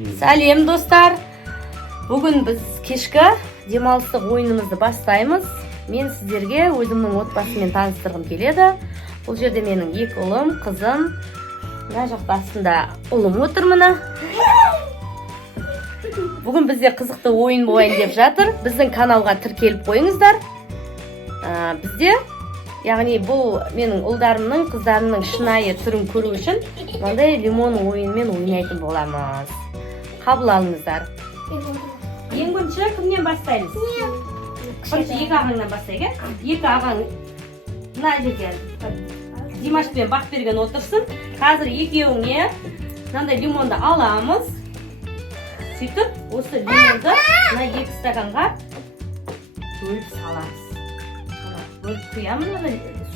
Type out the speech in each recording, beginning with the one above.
Сәлем достар. Бүгін біз кешкі демалыстық ойынымызды бастаймыз. Мен сіздерге өзімнің отбасымен таныстырғым келеді. Бұл жерде менің екі ұлым, қызым. Мына жақта астында ұлым отыр мына. Бүгін бізде қызықты ойын болайын деп жатыр. Біздің каналға тіркеліп қойыңыздар. Бізде, яғни бұл менің ұлдарымның, қыздарымның шынайы түрін көру үшін мынандай лимон ойынмен ойнайтын боламыз. Қабыл алыңыздар. Ең бірінші кімнен бастаймыз? Бірінші екі ағаңнан бастайық, екі ағаң мына жерге Димаш пен Бақберген отырсын. Қазір екеуіңе мынандай лимонды аламыз. Сөйтіп, осы лимонды мына екі стаканға бөліп саламыз. Бөліп құямын,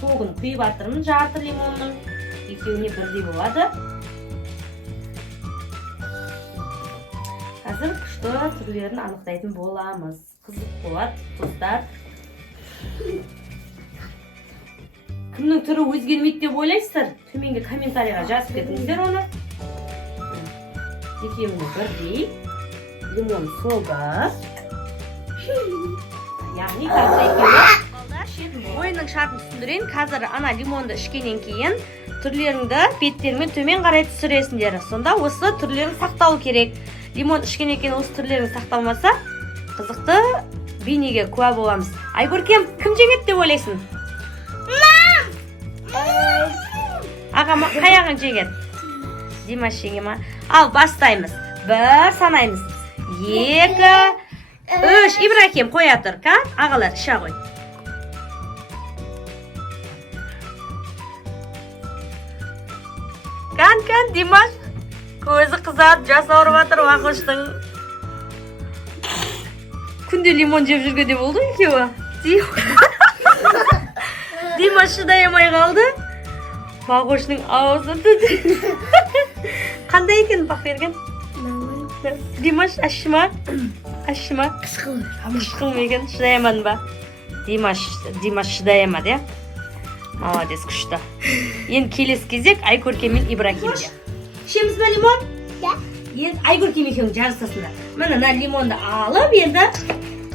соғын құйып жатырмын, жарты лимонның. Екеуіне бірдей болады. Қазір күшті түрлерін анықтайтын боламыз. Қызық болады, достар. Кімнің түрі өзгермейді деп ойлайсыздар? Төменге комментарийға жазып кетіңіздер оны. Екеуіне бірдей лимон согы. Яғни қазір екеуі ойынның шартын түсіндірейін. Қазір ана лимонды ішкеннен кейін түрлеріңді беттеріңмен төмен қарай түсіресіңдер. Сонда осы түрлерің сақталу керек. Лимон ішкеннен кейін осы түрлерің сақталмаса, қызықты бейнеге куә боламыз. Айгөркем, кім жеңеді деп ойлайсың? Аға, қай ағаң жеңеді? Димаш жеңе ма? Ал, бастаймыз. Бір санаймыз. Екі, үш. Ибрахим, қоя тұр. Ағалар, іша қой. Кан, Димаш. Көзі қызарып, жас ауырып жатыр Мағоштың. Күнде лимон жеп жүргенде болды екеуі. Димаш шыдай алмай қалды. Мағоштың аузы түді. Қандай екен Бақберген? Димаш ащы ма? Қышқыл екен, шыдай алмадың ба? Димаш шыдай алмады, молодец, күшті. Енді келесі кезек Айкөркем мен Ибрахимге. Ішеміз бе лимон? Да. Енді Айгөркем екеуің жарысасыңдар. Мына лимонды алып, енді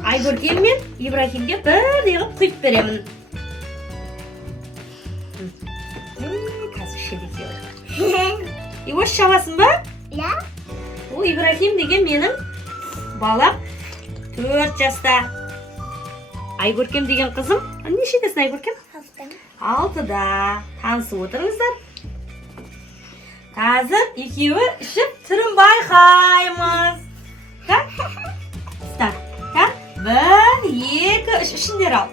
Айгөркем мен Ибрахимге бірдей қылып құйып беремін. Қазір ішеді екеуі. Ибош шабасың ба? Да. Ол Ибрахим деген менің балам 4 жаста. Айгөркем деген қызым. Нешедесің Айгөркем? 6-да. Танысып отырыңыздар. Қазір екеуі ішіп түрін байқаймыз. Старт. Бір, екі, үш. Ішіндер ал.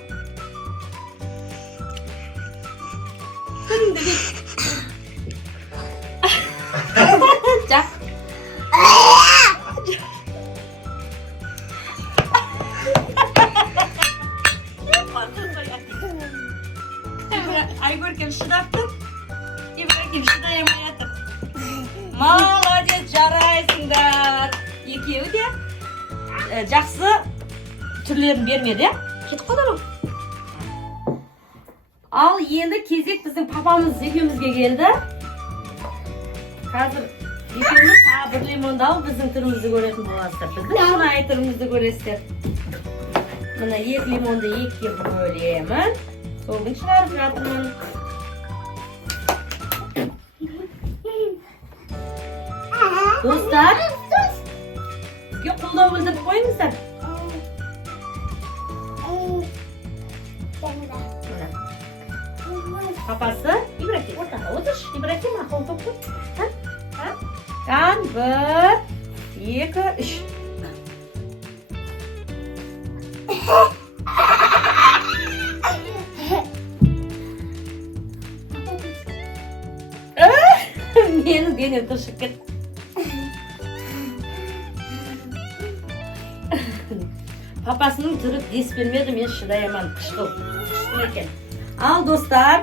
Түріңді бет. Жақ. Айгөркем шыдап тұр. Ибрахим шыдай алмай жатыр. Молодец, жарайсыңдар. Екеуі де жақсы түрлерін бермеді, кетіп қалдар ол. Ал енді кезек біздің папамыз екеумізге келді. Қазір екеуміз тағы бір лимонды алып біздің түрімізді көретін боласыздар. Біздің шынайы түрімізді көресіздер. Мына екі лимонды екіге бөлемін. Солдың шығарып жатырмын. Достар, бізге қолдау білдіріп қойыңыздар. Папасы, Ибрахим, ортаға отыршы. Ибрахим, ақыл топ қой. Бір, екі, үш. Менің денем тұршып кетті. Папасының түрі дес бермеді, мен шыдай алмадым. Қышқыл екен. Ал достар,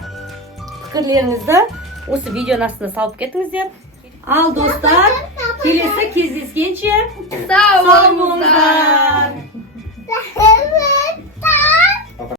пікірлеріңізді осы видеоның астына салып кетіңіздер. Ал достар, келесі кездескенше сау болыңыздар.